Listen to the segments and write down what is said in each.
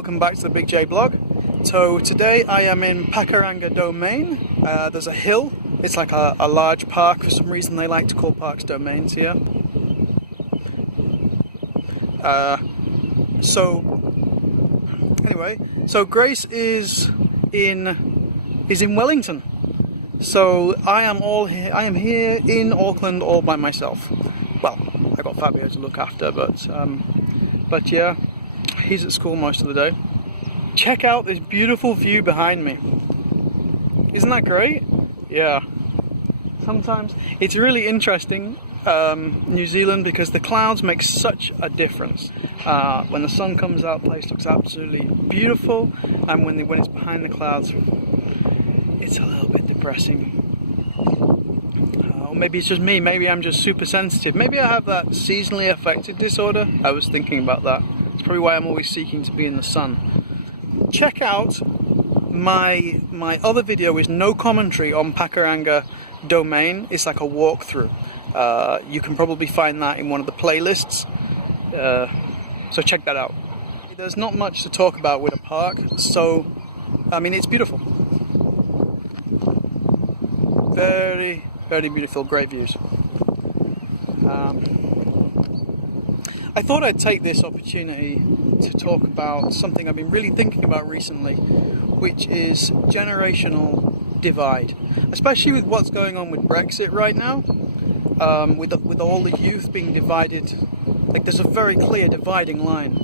Welcome back to the Big J blog. So today I am in Pakuranga Domain. There's a hill. It's like a large park. For some reason they like to call parks domains here. So Grace is in Wellington. So I am here in Auckland all by myself. Well, I got Fabio to look after, but yeah, he's at school most of the day. Check out this beautiful view behind me. Isn't that great? Yeah. Sometimes it's really interesting, New Zealand, because the clouds make such a difference. When the sun comes out, the place looks absolutely beautiful, and when it's behind the clouds, it's a little bit depressing. Or maybe it's just me, maybe I'm just super sensitive. Maybe I have that seasonally affected disorder. I was thinking about that. It's probably why I'm always seeking to be in the sun. Check out my other video is no commentary on Pakuranga Domain. It's like a walkthrough. You can probably find that in one of the playlists. So check that out. There's not much to talk about with a park, so I mean it's beautiful. Very, very beautiful, great views. I thought I'd take this opportunity to talk about something I've been really thinking about recently, which is generational divide, especially with what's going on with Brexit right now, with all the youth being divided. Like there's a very clear dividing line,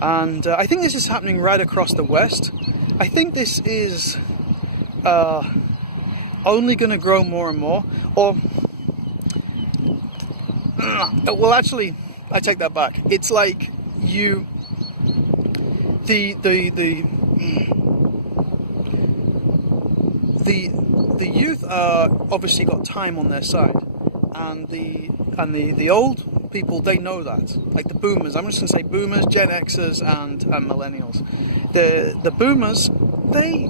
and I think this is happening right across the West. I think this is only going to grow more and more, or well, actually, I take that back. It's like the youth are obviously got time on their side, and the old people, they know that. Like the boomers, I'm just gonna say boomers, gen xers, and millennials. The boomers, they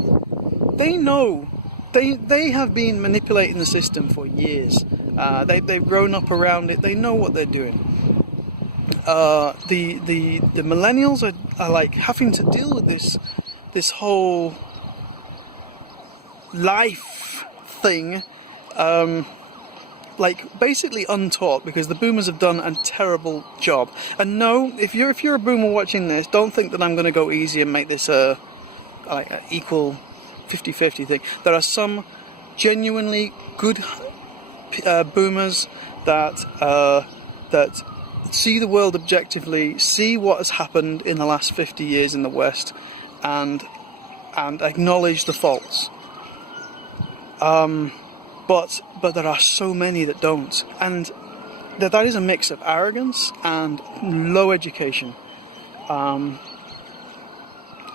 know. They have been manipulating the system for years. They've grown up around it. They know what they're doing. The millennials are like having to deal with this whole life thing, like basically untaught, because the boomers have done a terrible job. And no, if you're a boomer watching this, don't think that I'm going to go easy and make this a equal 50-50 thing. There are some genuinely good boomers that see the world objectively, see what has happened in the last 50 years in the West, and acknowledge the faults. But there are so many that don't, and that is a mix of arrogance and low education.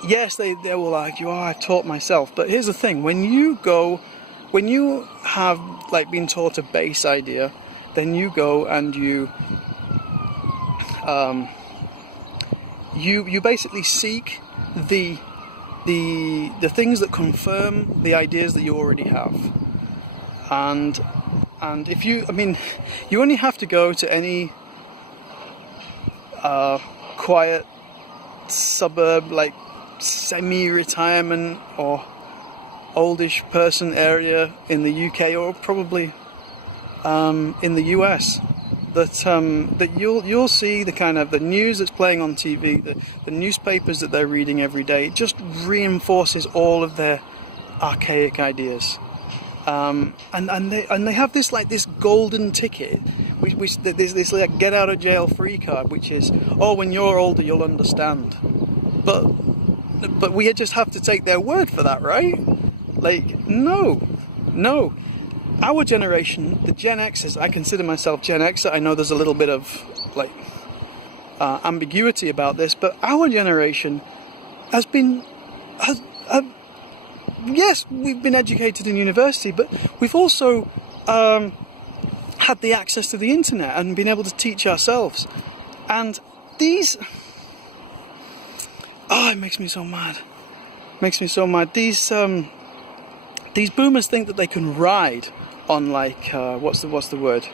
Yes, they will argue, oh, I've taught myself. But here's the thing, when you have like been taught a base idea, then you go and you basically seek the things that confirm the ideas that you already have. And if you only have to go to any quiet suburb, like semi-retirement or oldish person area in the UK, or probably in the US, that you'll see the kind of the news that's playing on TV, the newspapers that they're reading every day. It just reinforces all of their archaic ideas, and they have this golden ticket, which this like get out of jail free card, which is, oh, when you're older you'll understand. But we just have to take their word for that, right? Like, no. Our generation, the Gen Xers, I consider myself Gen Xer. I know there's a little bit of like ambiguity about this, but our generation has yes, we've been educated in university, but we've also had the access to the internet and been able to teach ourselves. And these, it makes me so mad. These boomers think that they can ride on like what's the word?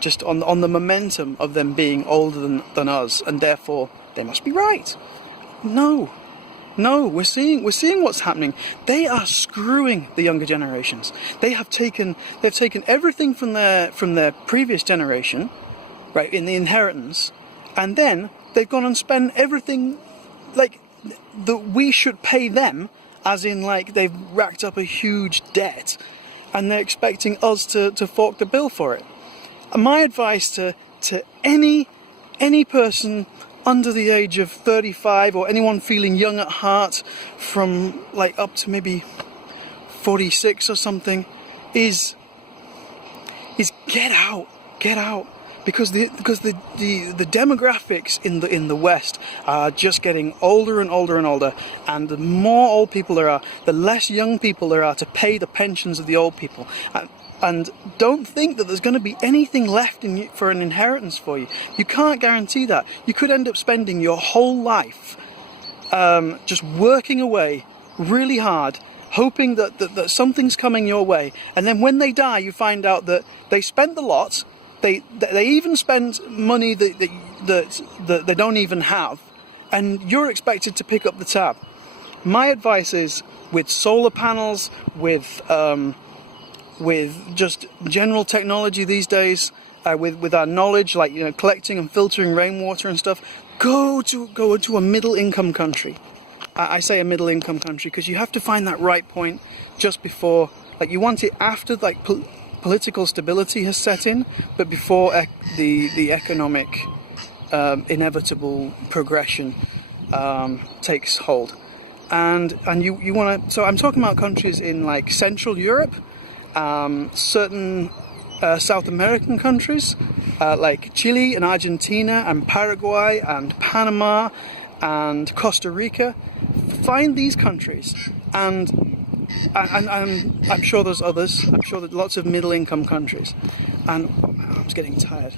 Just on the momentum of them being older than us, and therefore they must be right. No, No, we're seeing what's happening. They are screwing the younger generations. They've taken everything from their previous generation, right, in the inheritance, and then they've gone and spent everything like that we should pay them, as in like they've racked up a huge debt, and they're expecting us to fork the bill for it. And my advice to any person under the age of 35, or anyone feeling young at heart from like up to maybe 46 or something, is get out, because the demographics in the West are just getting older and older and older, and the more old people there are, the less young people there are to pay the pensions of the old people. And don't think that there's going to be anything left for an inheritance for you. You can't guarantee that. You could end up spending your whole life just working away really hard, hoping that something's coming your way. And then when they die, you find out that they spent the lot. They even spend money that they don't even have, and you're expected to pick up the tab. My advice is, with solar panels, with just general technology these days, with our knowledge, like, you know, collecting and filtering rainwater and stuff, go to a middle income country. I say a middle income country because you have to find that right point just before, like, you want it after like political stability has set in, but before the economic inevitable progression takes hold. And you want to. So I'm talking about countries in like Central Europe. Certain South American countries like Chile and Argentina and Paraguay and Panama and Costa Rica. Find these countries, and I'm sure there's others. I'm sure that lots of middle-income countries, and I'm just getting tired.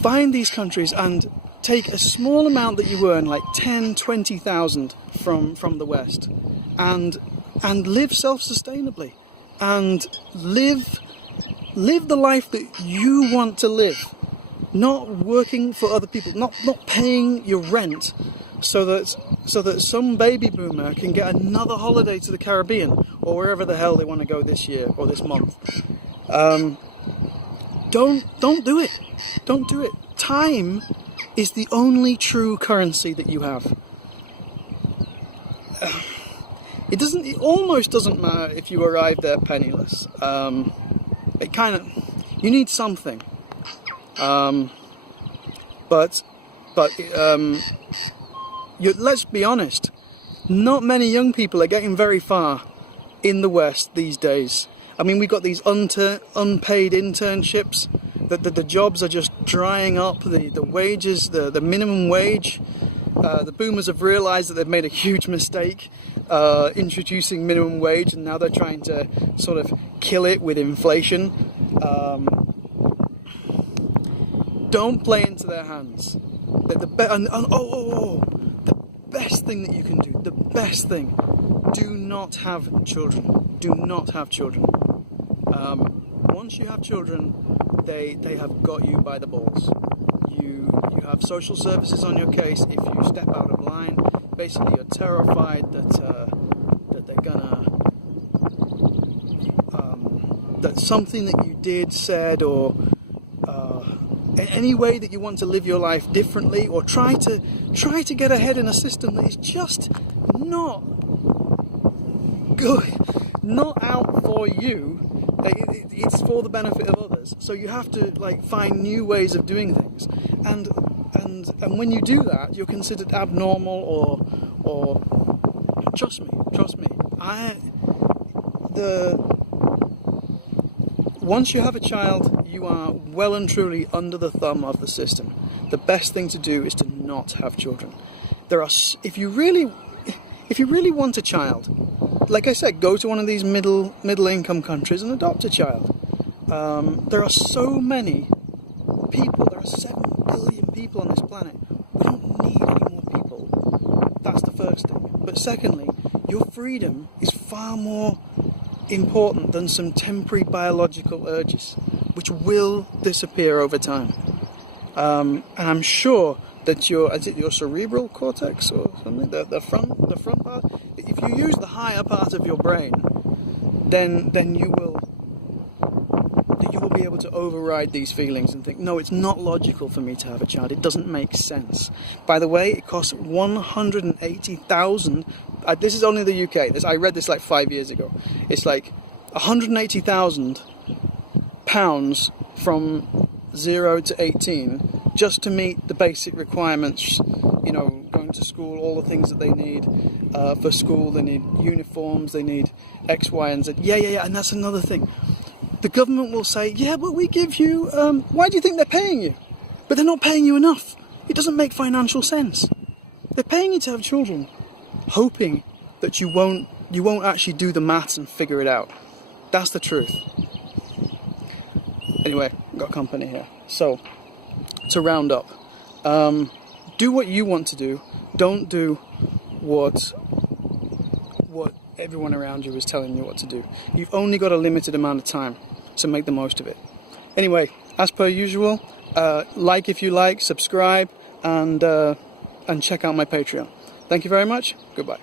Find these countries and take a small amount that you earn, like 10, 20,000 from the West, and live self-sustainably. And live the life that you want to live, not working for other people, not paying your rent, so that some baby boomer can get another holiday to the Caribbean or wherever the hell they want to go this year or this month. Don't do it. Don't do it. Time is the only true currency that you have. It almost doesn't matter if you arrive there penniless. You need something. Let's be honest, not many young people are getting very far in the West these days. I mean, we've got these unpaid internships, that the jobs are just drying up, the wages, the minimum wage. The boomers have realised that they've made a huge mistake introducing minimum wage, and now they're trying to sort of kill it with inflation. Don't play into their hands. The best thing that you can do, the best thing, do not have children. Do not have children. Once you have children, they have got you by the balls. You have social services on your case if you step out of line. Basically, you're terrified that they're gonna that something that you did, said, or any way that you want to live your life differently, or try to get ahead in a system that is just not good, not out for you. It's for the benefit of others. So you have to like find new ways of doing things, and when you do that, you're considered abnormal or trust me. Once you have a child, you are well and truly under the thumb of the system. The best thing to do is to not have children. If you really want a child, like I said, go to one of these middle income countries and adopt a child. There are so many people. There are 7 billion people on this planet. We don't need any more people. That's the first thing. But secondly, your freedom is far more important than some temporary biological urges, which will disappear over time. And I'm sure that is it your cerebral cortex or something, the front part. If you use the higher part of your brain, then you will be able to override these feelings and think, no, it's not logical for me to have a child. It doesn't make sense. By the way, it costs 180,000. This is only the UK. I read this like 5 years ago. It's like 180,000 pounds from 0 to 18 just to meet the basic requirements. You know, going to school, all the things that they need for school. They need uniforms. They need X, Y, and Z. Yeah. And that's another thing. The government will say, yeah, but we give you, why do you think they're paying you? But they're not paying you enough. It doesn't make financial sense. They're paying you to have children, hoping that you won't actually do the maths and figure it out. That's the truth. Anyway, got company here. So, to round up, do what you want to do. Don't do what everyone around you is telling you what to do. You've only got a limited amount of time, so make the most of it. Anyway, as per usual, like if you like, subscribe, and check out my Patreon. Thank you very much. Goodbye.